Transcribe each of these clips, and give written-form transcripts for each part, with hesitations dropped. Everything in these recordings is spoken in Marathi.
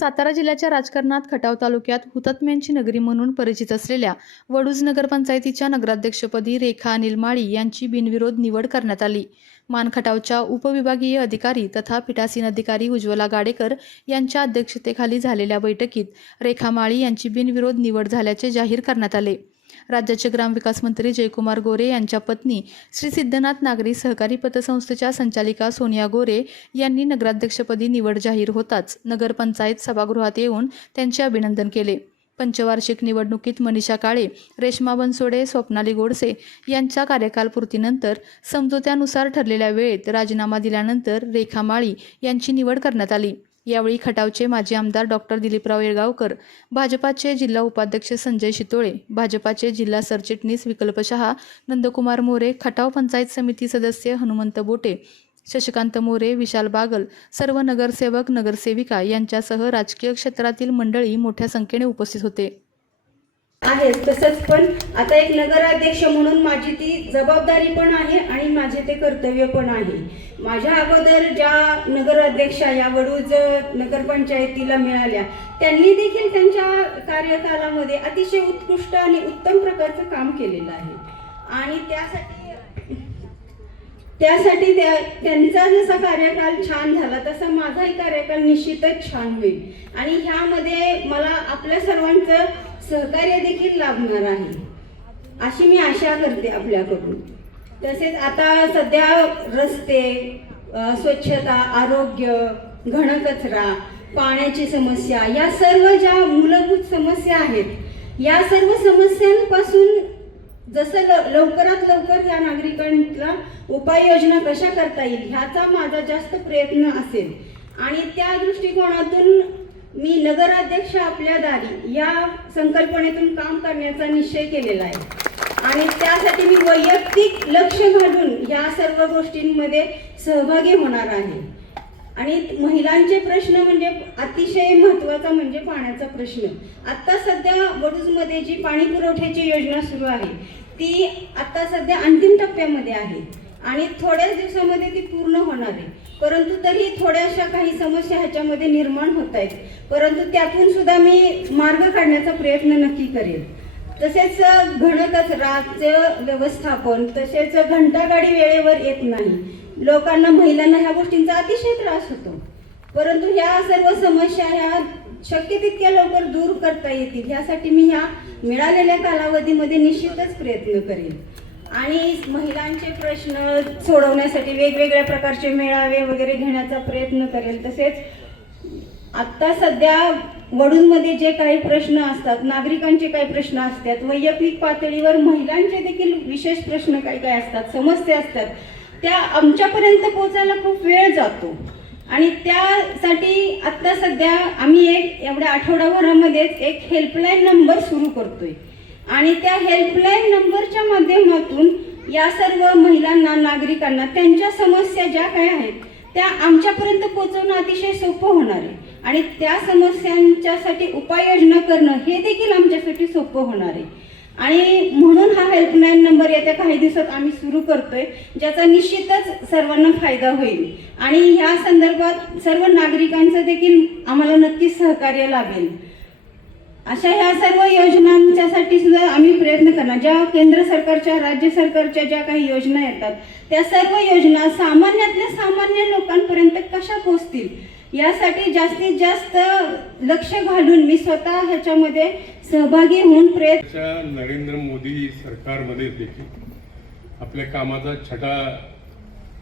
सातारा जिल्ह्याच्या राजकारणात खटाव तालुक्यात हुतात्म्यांची नगरी म्हणून परिचित असलेल्या वडूज नगरपंचायतीच्या नगराध्यक्षपदी रेखा अनिल माळी यांची बिनविरोध निवड करण्यात आली. मानखटावच्या उपविभागीय अधिकारी तथा पीठासीन अधिकारी उज्ज्वला गाडेकर यांच्या अध्यक्षतेखाली झालेल्या बैठकीत रेखा माळी यांची बिनविरोध निवड झाल्याचे जाहीर करण्यात आले. राज्याचे ग्रामविकास मंत्री जयकुमार गोरे यांच्या पत्नी श्री सिद्धनाथ नागरी सहकारी पतसंस्थेच्या संचालिका सोनिया गोरे यांनी नगराध्यक्षपदी निवड जाहीर होताच नगरपंचायत सभागृहात येऊन त्यांचे अभिनंदन केले. पंचवार्षिक निवडणुकीत मनीषा काळे, रेश्मा बनसोडे, स्वप्नाली गोडसे यांच्या कार्यकालपूर्तीनंतर समझोत्यानुसार ठरलेल्या वेळेत राजीनामा दिल्यानंतर रेखा माळी यांची निवड करण्यात आली. यावेळी खटावचे माजी आमदार डॉक्टर दिलीपराव येळगावकर, भाजपाचे जिल्हा उपाध्यक्ष संजय शितोळे, भाजपाचे जिल्हा सरचिटणीस विकल्प शहा, नंदकुमार मोरे, खटाव पंचायत समिती सदस्य हनुमंत बोटे, शशिकांत मोरे, विशाल बागल, सर्व नगरसेवक नगरसेविका यांच्यासह राजकीय क्षेत्रातील मंडळी मोठ्या संख्येने उपस्थित होते. आहे तसंच पण आता एक नगराध्यक्ष म्हणून माझी ती जबाबदारी पण आहे आणि माझे ते कर्तव्य पण आहे. माझ्या अगोदर ज्या नगराध्यक्षा या वडूज नगरपंचायतीला मिळाल्या त्यांनी देखील त्यांच्या कार्यकालामध्ये अतिशय उत्कृष्ट आणि उत्तम प्रकारचं काम केलेलं आहे आणि त्यासाठी त्यांचा जसा कार्यकाल छान झाला तसा माझाही कार्यकाल निश्चितच छान होईल आणि ह्यामध्ये मला आपल्या सर्वांचं सहकार्य देखील लाभणार आहे अशी मी आशा करते आपल्याकडून. तसेच आता सध्या रस्ते, स्वच्छता, आरोग्य, घनकचरा, पाण्याची समस्या या सर्व ज्या मूलभूत समस्या आहेत या सर्व समस्यांपासून जसं लवकरात लवकर या नागरिकांना उपाययोजना कशा करता येईल ह्याचा माझा जास्त प्रयत्न असेल आणि त्या दृष्टिकोनातून मी नगराध्यक्ष आपल्या दारी या संकल्पनेतून काम करण्याचा निश्चय केलेला आहे आणि त्यासाठी मी वैयक्तिक लक्ष घालून या सर्व गोष्टींमध्ये सहभागी होणार आहे. आणि महिलांचे प्रश्न म्हणजे अतिशय महत्त्वाचा म्हणजे पाण्याचा प्रश्न. आता सध्या वडूजमध्ये जी पाणी पुरवठ्याची योजना सुरू आहे ती आता सध्या अंतिम टप्प्यामध्ये आहे आणि थोड्याच दिवसामध्ये ती पूर्ण होणार आहे. परंतु तरी थोड्याशा काही समस्या ह्याच्यामध्ये निर्माण होत आहेत, परंतु त्यातून सुद्धा मी मार्ग काढण्याचा प्रयत्न नक्की करेन. तसेच घनकचराचं व्यवस्थापन, तसेच घंटागाडी वेळेवर येत नाही, लोकांना महिलांना ह्या गोष्टींचा अतिशय त्रास होतो, परंतु ह्या सर्व समस्या ह्या शक्य तितक्या लवकर दूर करता येतील यासाठी मी ह्या मिळालेल्या कालावधीमध्ये निश्चितच प्रयत्न करेन आणि महिलांचे प्रश्न सोडवण्यासाठी वेगवेगळ्या प्रकारचे मेळावे वगैरे घेण्याचा प्रयत्न करेल. तसेच आता सध्या वडूजमध्ये जे काही प्रश्न असतात, नागरिकांचे काही प्रश्न असतात, वैयक्तिक पातळीवर महिलांचे देखील विशेष प्रश्न काही असतात, समस्या असतात, त्या आमच्यापर्यंत पोहोचायला खूप वेळ जातो आणि त्यासाठी आता सध्या आम्ही एवढ्या आठवडाभरामध्येच एक हेल्पलाईन नंबर सुरू करतोय आणि त्या हेल्पलाईन नंबरच्या माध्यमातून या सर्व महिलांना, नागरिकांना त्यांच्या समस्या ज्या काही आहेत त्या आमच्यापर्यंत पोहोचवणं अतिशय सोपं होणार आहे आणि त्या समस्यांच्यासाठी उपाययोजना करणं हे देखील आमच्यासाठी सोपं होणार आहे आणि म्हणून हा हेल्पलाईन नंबर येत्या काही दिवसात आम्ही सुरू करतोय ज्याचा निश्चितच सर्वांना फायदा होईल आणि ह्या संदर्भात सर्व नागरिकांचं देखील आम्हाला नक्कीच सहकार्य लाभेल. अशा ह्या सर्व योजनांच्यासाठी सुद्धा आम्ही प्रयत्न करणार. ज्या केंद्र सरकारच्या, राज्य सरकारच्या ज्या काही योजना येतात त्या सर्व योजना सामान्यातल्या सामान्य लोकांपर्यंत कशा पोहोचतील यासाठी जास्तीत जास्त लक्ष घालून मी स्वतः ह्याच्यामध्ये सहभागी होऊन प्रयत्न. नरेंद्र मोदी सरकारमध्ये देखील आपल्या कामाचा छटा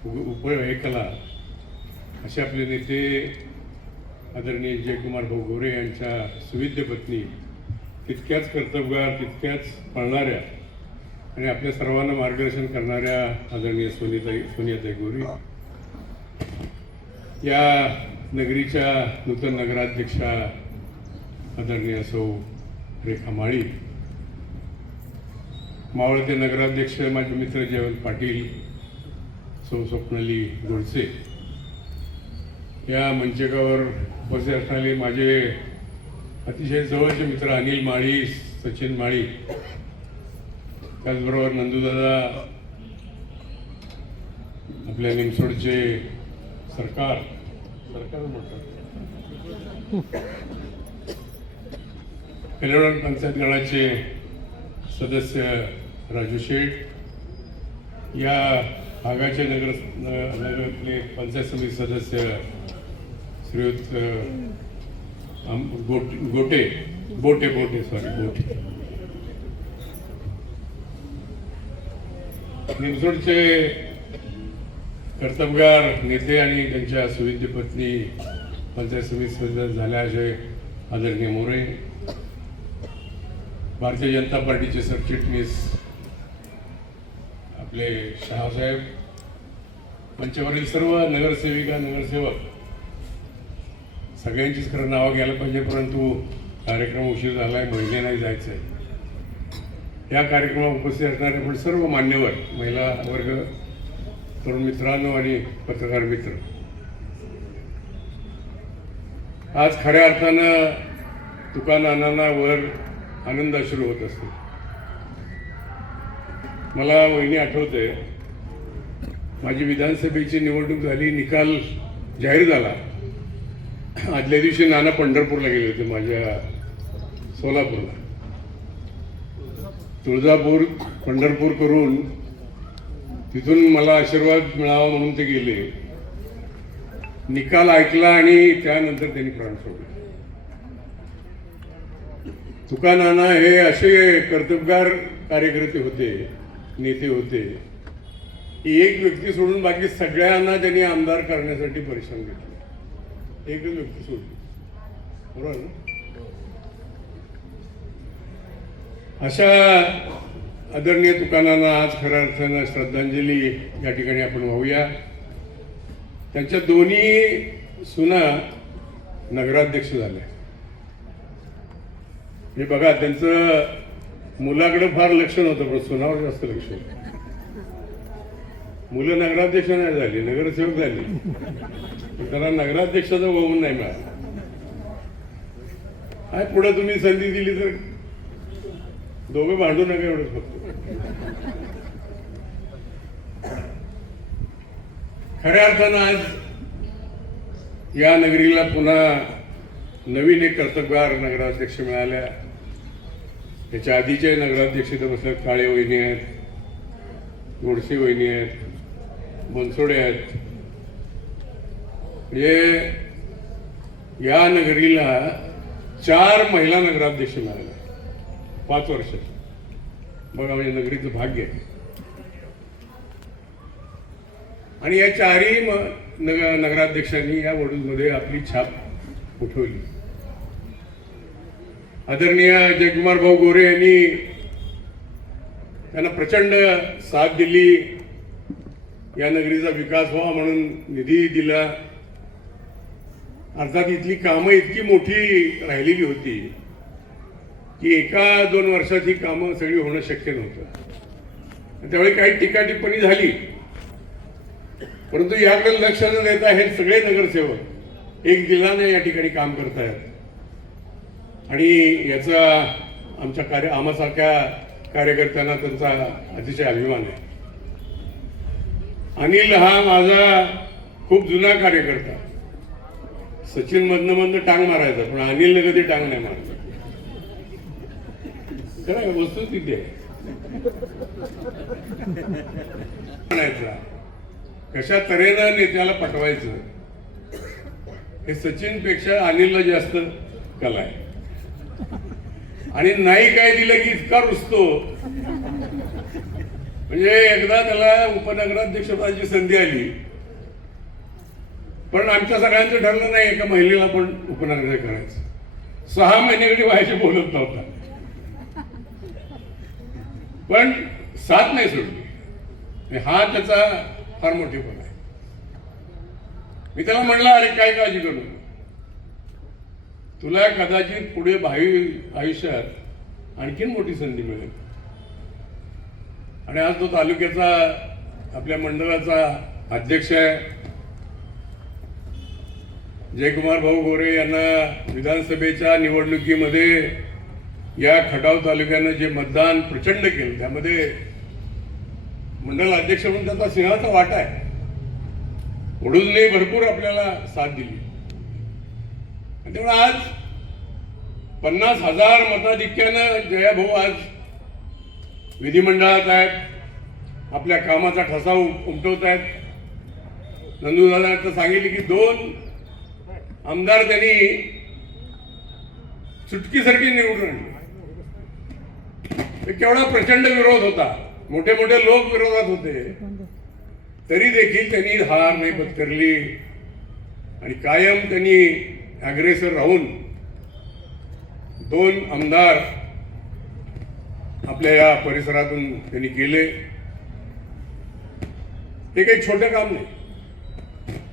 उपयोग केला असे आपले नेते आदरणीय जयकुमार भाऊ गोरे यांच्या सुविद्य पत्नी तितक्याच कर्तबगार, तितक्याच पळणाऱ्या आणि आपल्या सर्वांना मार्गदर्शन करणाऱ्या आदरणीय सोनियाताई गोरे या नगरीच्या नूतन नगराध्यक्षा आदरणीय सौ रेखा माळी, मावळते नगराध्यक्ष माझे मित्र जयवंत पाटील, सौ स्वप्नाली गोडसे, या मंचकावर उपस्थित असणारे माझे अतिशय जवळचे मित्र अनिल माळी, सचिन माळी, त्याचबरोबर नंदूदादा, आपल्या निमसोडचे सरकार, सरकार म्हणतात कल्याण पंचायत गणाचे सदस्य राजू शेठ, या भागाचे नगरातले पंचायत समिती सदस्य श्रीयुत बोटे निमसोडचे कर्तबगार नेते आणि त्यांच्या सुविद्य पत्नी पंचायत समिती सदस्य झाल्या असे आदरणीय मोरे, भारतीय जनता पार्टीचे सरचिटणीस आपले शहासाहेब, मंचावरील सर्व नगरसेविका नगरसेवक, सगळ्यांचीच खरं नावं घ्यायला पाहिजे, परंतु कार्यक्रम उशीर झालाय, महिने नाही जायचंय. या कार्यक्रमात उपस्थित असणारे पण सर्व मान्यवर, महिला वर्ग, तरुण मित्रांनो आणि पत्रकार मित्र, आज खऱ्या अर्थानं तुकानांना वर आनंदाश्रू होत असते. मला वहिनी आठवते, माझी विधानसभेची निवडणूक झाली, निकाल जाहीर झाला. आदल्या दिवशी नाना पंढरपूरला गेले होते, माझ्या सोलापूरला. तुळजापूर पंढरपूर करून तिथून मला आशीर्वाद मिळावा म्हणून ते गेले. निकाल ऐकला आणि त्यानंतर त्यांनी प्राण सोडले. तुकानाना हे असे कर्तबगार कार्यकर्ते होते, नेते होते की एक व्यक्ती सोडून बाकी सगळ्यांना त्यांनी आमदार करण्यासाठी परिश्रम घेतले. एकच व्यक्ती सोडली, बरोबर ना? अशा आदरणीय तुकानांना आज खऱ्या अर्थानं श्रद्धांजली या ठिकाणी आपण वाहूया. त्यांच्या दोन्ही सुना नगराध्यक्ष झाल्या. हे बघा, त्यांचं मुलाकडे फार लक्ष नव्हतं, पण सुनावर जास्त लक्ष होतं. मुलं नगराध्यक्ष नाही झाली, नगरसेवक झाली, पण त्यांना नगराध्यक्षाचा होऊन नाही मिळाला. काय पुढे तुम्ही संधी दिली तर दोघे भांडू नका, एवढंच फक्त. खऱ्या अर्थानं आज या नगरीला पुन्हा नवीन एक कर्तबगार नगराध्यक्ष मिळाल्या. त्याच्या आधीचे नगराध्यक्ष इथं बसल्यात. काळे वहिनी आहेत, गोडसे वहिनी आहेत, बनसोडे आहेत. म्हणजे या नगरीला 4 महिला नगराध्यक्ष मिळाल्या 5 वर्षात. बघा, म्हणजे नगरीचं भाग्य आहे. आणि या 4ही नगराध्यक्षांनी या वडूजमध्ये आपली छाप उठवली. आदरणीय जयकुमार भाऊ गोरे यांनी त्यांना प्रचंड साथ दिली. या नगरीचा विकास व्हावा म्हणून निधी दिला. अर्थात इथली कामं इतकी मोठी राहिलेली होती की 1-2 वर्षात ही कामं सगळी होणं शक्य नव्हतं. त्यावेळी काही टीका टिप्पणी झाली, परंतु याकडे लक्ष न देता हे सगळे नगरसेवक एक दिलाने या ठिकाणी काम करत आहेत. आणि याचा आम्हासारख्या कार्यकर्त्यांना त्यांचा अतिशय अभिमान आहे. अनिल हा माझा खूप जुना कार्यकर्ता. सचिन मधनं टांग मारायचा, पण अनिलने कधी टांग नाही मारायचा. खरं वस्तू तिथे म्हणायचा, कशा तऱ्हेनं नेत्याला पटवायचं हे सचिन पेक्षा अनिलला जास्त कला आहे. आणि नाही काय दिलं की इतका रुसतो. म्हणजे एकदा त्याला उपनगराध्यक्षपदाची संधी आली, पण आमच्या सगळ्यांचं ठरलं नाही एका महिलेला पण उपनगराध्यक्ष करायचं. 6 महिन्याकडे व्हायचे बोलत नव्हता, पण साथ नाही सोडली. हा त्याचा फार मोठेपणा आहे. मी त्याला म्हणलं, अरे काय काळजी करू, तुला कदाचित पुढे भावी आयुष्यात आणखीन मोठी संधी मिळेल. आणि आज तो तालुक्याचा आपल्या मंडळाचा अध्यक्ष आहे. जयकुमार भाऊ गोरे यांना विधानसभेच्या निवडणुकीमध्ये या खटाव तालुक्यानं जे मतदान प्रचंड केलं, त्यामध्ये मंडळ अध्यक्ष म्हणून त्याचा सिंहाचा वाटा आहे. वडूजने भरपूर आपल्याला साथ दिली आणि त्यामुळे आज 50,000 मताधिक्यानं जयाभाऊ आज विधिमंडळात आहेत, आपल्या कामाचा ठसा उमटवत आहेत. नंदूदादा तर सांगितले की 2 आमदार त्यांनी चुटकीसारखी निवडून आणले. केवढा प्रचंड विरोध होता, मोठे मोठे लोक विरोधात होते, तरी देखील त्यांनी हार नाही पत्करली आणि कायम त्यांनी अग्रेसर राहून 2 आमदार आपल्या या परिसरातून त्यांनी केले. हे काही छोटं काम नाही.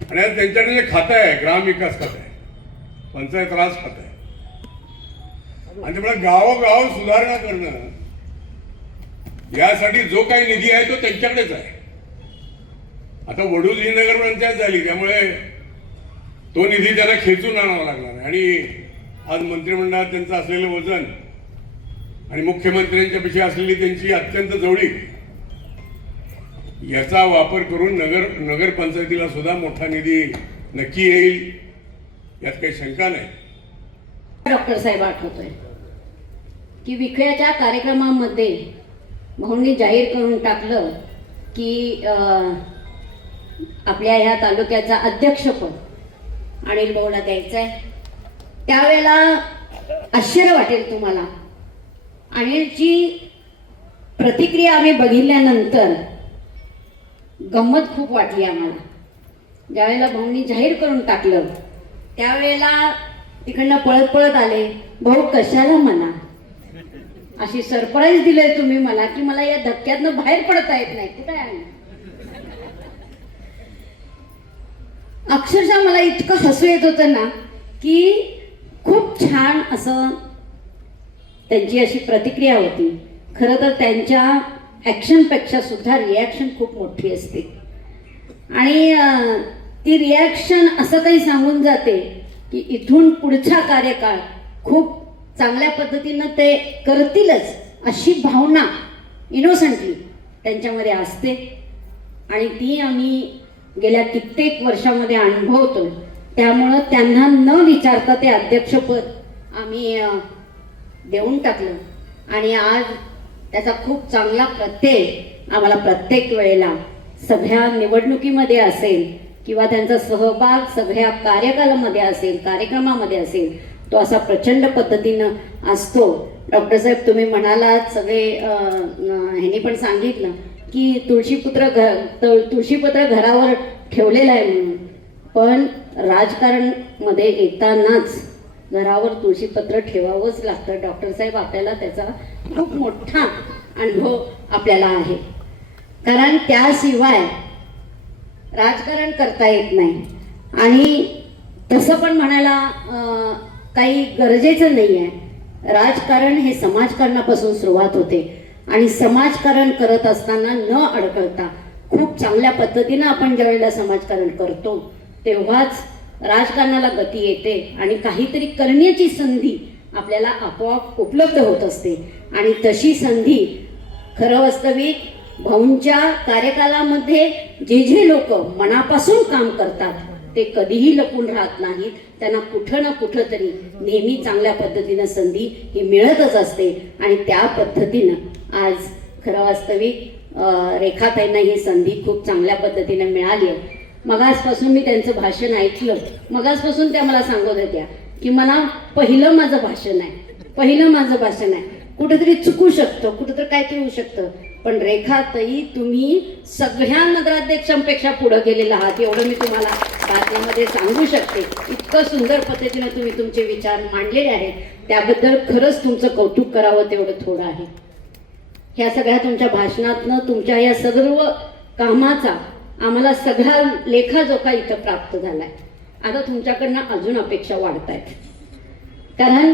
आणि आज त्यांच्याकडे जे खातं आहे, ग्रामविकास खातं आहे, पंचायत राज खातं आहे, आणि त्यामुळे गावोगाव सुधारणा करणं यासाठी जो काही निधी आहे तो त्यांच्याकडेच आहे. आता वडूज ही नगर पंचायत झाली, त्यामुळे तो निधी त्यांना खेचून आणावा लागणार आहे. आणि आज मंत्रिमंडळात त्यांचं असलेलं वजन आणि मुख्यमंत्र्यांच्या पेशी असलेली त्यांची अत्यंत जवळीक, याचा वापर करून नगर पंचायतीला सुद्धा मोठा निधी नक्की येईल, यात काही शंका नाही. डॉक्टर साहेब आठवतोय की विखळ्याच्या कार्यक्रमामध्ये भाऊंनी जाहीर करून टाकलं की आपल्या ह्या तालुक्याचा अध्यक्षपद अनिल भाऊला द्यायचं आहे. त्यावेळेला आश्चर्य वाटेल तुम्हाला, अनिलची प्रतिक्रिया आम्ही बघितल्यानंतर गंमत खूप वाटली आम्हाला. ज्यावेळेला भाऊंनी जाहीर करून टाकलं त्यावेळेला तिकडनं पळत पळत आले, भाऊ कशाला म्हणा, अशी सरप्राईज दिले तुम्ही मला की मला या धक्क्यातनं बाहेर पडता येत नाही. कुठे आहे अक्षरशः मला इतकं हसू येत होतं ना की खूप छान असं त्यांची अशी प्रतिक्रिया होती. खरं तर त्यांच्या ॲक्शनपेक्षा सुद्धा रिॲक्शन खूप मोठी असते आणि ती रिॲक्शन असं काही सांगून जाते की इथून पुढचा कार्यकाळ खूप चांगल्या पद्धतीनं ते करतीलच अशी भावना इनोसंटली त्यांच्यामध्ये असते आणि ती आम्ही गेल्या कित्येक वर्षामध्ये अनुभवतोय. त्यामुळं त्यांना न विचारता ते अध्यक्षपद आम्ही देऊन टाकलं आणि आज त्याचा खूप चांगला प्रत्यय आम्हाला प्रत्येक वेळेला सगळ्या निवडणुकीमध्ये असेल किंवा त्यांचा सहभाग सगळ्या कार्यकालामध्ये असेल, कार्यक्रमामध्ये असेल, तो असा प्रचंड पद्धतीनं असतो. डॉक्टर साहेब तुम्ही म्हणालात, सगळे ह्यांनी पण सांगितलं की तुळशीपत्र घरावर ठेवलेलं आहे म्हणून, पण राजकारणमध्ये येतानाच घरावर तुळशीपत्र ठेवावंच लागतं. डॉक्टर साहेब आपल्याला त्याचा खूप मोठा अनुभव आपल्याला आहे, कारण त्याशिवाय राजकारण करता येत नाही. आणि तसं पण म्हणायला काही गरजेचं नाही आहे. राजकारण हे समाजकारणापासून सुरुवात होते आणि समाजकारण करत असताना न अडकळता खूप चांगल्या पद्धतीनं आपण ज्यावेळेला समाजकारण करतो तेव्हाच राजकारणाला गती येते आणि काहीतरी करण्याची संधी आपल्याला आपोआप उपलब्ध होत असते. आणि तशी संधी खरं वास्तविक भाऊंच्या कार्यकालामध्ये जे लोक मनापासून काम करतात ते कधीही लपून राहत नाहीत. त्यांना कुठं ना कुठं तरी नेहमी चांगल्या पद्धतीनं संधी ही मिळतच असते आणि त्या पद्धतीनं आज खरं वास्तविक रेखाताईंना ही संधी खूप चांगल्या पद्धतीनं मिळाली आहे. मगासपासून मी त्यांचं भाषण ऐकलं, मगासपासून त्या मला सांगत होत्या की मला पहिलं माझं भाषण आहे, कुठेतरी चुकू शकतं, कुठेतरी काहीतरी होऊ शकतं, पण रेखाताई तुम्ही सगळ्या नगराध्यक्षांपेक्षा पुढे गेलेला आहात एवढं मी तुम्हाला बातम्यामध्ये सांगू शकते. इतकं सुंदर पद्धतीने तुम्ही तुमचे विचार मांडलेले आहेत, त्याबद्दल खरंच तुमचं कौतुक करावं तेवढं थोडं आहे. ह्या सगळ्या तुमच्या भाषणातनं तुमच्या या सर्व कामाचा आम्हाला सगळा लेखाजोखा इथं प्राप्त झालाय. आता तुमच्याकडनं अजून अपेक्षा वाढत आहेत, कारण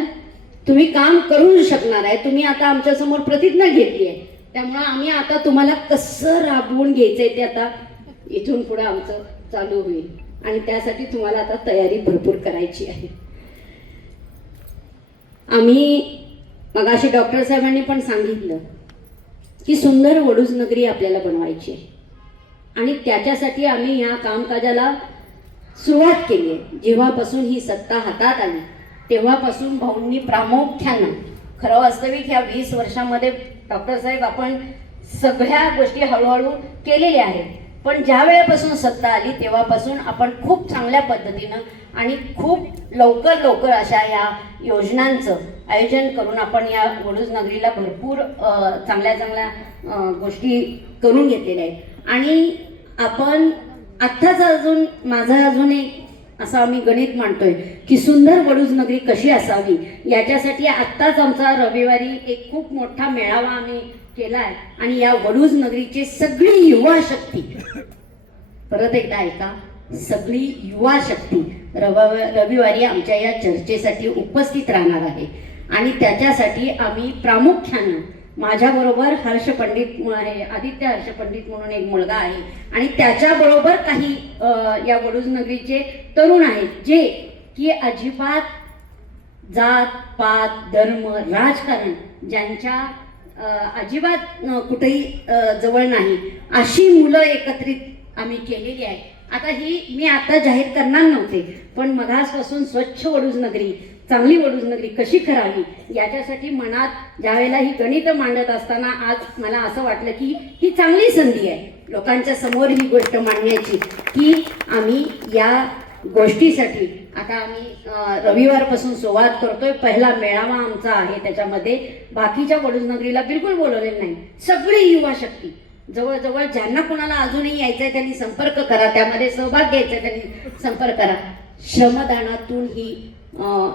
तुम्ही काम करू शकणार आहे. तुम्ही आता आमच्या समोर प्रतिज्ञा घेतली आहे, त्यामुळं आम्ही आता तुम्हाला कसं राबवून घ्यायचंय ते आता इथून पुढे आमचं चालू होईल आणि त्यासाठी तुम्हाला आता तयारी भरपूर करायची आहे. आम्ही मगाशी डॉक्टर साहेबांनी पण सांगितलं की सुंदर वडूज नगरी आपल्याला बनवायची आहे. आणि त्याच्यासाठी आम्ही या कामकाजाला सुरुवात केली आहे. जेव्हापासून ही सत्ता हातात आली तेव्हापासून भाऊंनी प्रामुख्यानं, खरं वास्तविक ह्या 20 वर्षामध्ये डॉक्टर साहेब आपण सगळ्या गोष्टी हळूहळू केलेल्या आहेत, पण ज्या वेळेपासून सत्ता आली तेव्हापासून आपण खूप चांगल्या पद्धतीनं आणि खूप लवकर अशा या योजनांचं आयोजन करून आपण या वडूज नगरीला भरपूर चांगल्या गोष्टी करून घेतलेल्या आहेत. आणि आपण आत्ताच अजून एक असं आम्ही गणित मांडतोय की सुंदर वडूज नगरी कशी असावी, याच्यासाठी आत्ताच आमचा रविवारी एक खूप मोठा मेळावा आम्ही केलाय. आणि या वडूज नगरीची सगळी युवा शक्ती, परत एकदा ऐका, सगळी युवा शक्ती रविवारी आमच्या या चर्चेसाठी उपस्थित राहणार आहे. आणि त्याच्यासाठी आम्ही प्रामुख्यानं, माझ्याबरोबर हर्ष पंडित आहे, आदित्य हर्ष पंडित म्हणून एक मुलगा आहे, आणि त्याच्याबरोबर काही या वडूज नगरीचे तरुण आहेत जे की अजिबात जात पात धर्म राजकारण ज्यांच्या अजिबात कुठेही जवळ नाही, अशी मुलं एकत्रित आम्ही केलेली आहे. आता मी आता जाहीर करणार नव्हते, पण मघासपासून स्वच्छ वडूज नगरी, चांगली वडूज नगरी कशी करावी याच्यासाठी मनात ज्यावेळेला ही गणितं मांडत असताना आज मला असं वाटलं की ही चांगली संधी आहे लोकांच्या समोर ही गोष्ट मांडण्याची, की आम्ही या गोष्टीसाठी आता आम्ही रविवारपासून सुरुवात करतोय. पहिला मेळावा आमचा आहे, त्याच्यामध्ये बाकीच्या वडूज नगरीला बिलकुल बोलवलेलं नाही. सगळी युवा शक्ती, जवळजवळ ज्यांना कोणाला अजूनही यायचंय त्यांनी संपर्क करा, त्यामध्ये सहभाग घ्यायचा त्यांनी संपर्क करा. श्रमदानातून ही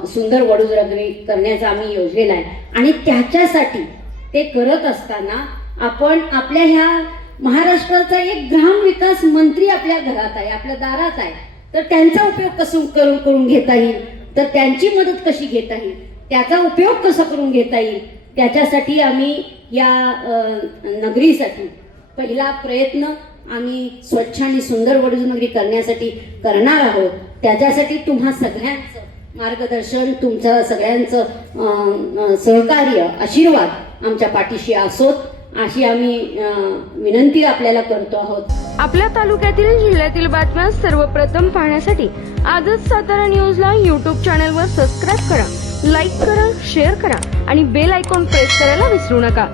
सुंदर वडूज नगरी करण्याचा आम्ही योजलेला आहे. आणि त्याच्यासाठी ते करत असताना आपण आपल्या ह्या महाराष्ट्राचा एक ग्राम विकास मंत्री आपल्या घरात आहे, आपल्या दारात आहे, तर त्यांचा उपयोग कसं करून घेता येईल, तर त्यांची मदत कशी घेता येईल, त्याचा उपयोग कसा करून घेता येईल, त्याच्यासाठी आम्ही या नगरीसाठी पहिला प्रयत्न आम्ही स्वच्छ आणि सुंदर वडूज नगरी करण्यासाठी करणार आहोत. त्याच्यासाठी तुम्हा सगळ्यांचं मार्गदर्शन, तुमचं सगळ्यांचं सहकार्य, आशीर्वाद आमच्या पाठीशी असोत अशी आम्ही विनंती आपल्याला करतो आहोत. आपल्या तालुक्यातील जिल्ह्यातील बातम्या सर्वप्रथम पाहण्यासाठी आजच सातारा न्यूजला YouTube चॅनलवर सबस्क्राईब करा, लाईक करा, शेअर करा आणि बेल आयकॉन प्रेस करायला विसरू नका.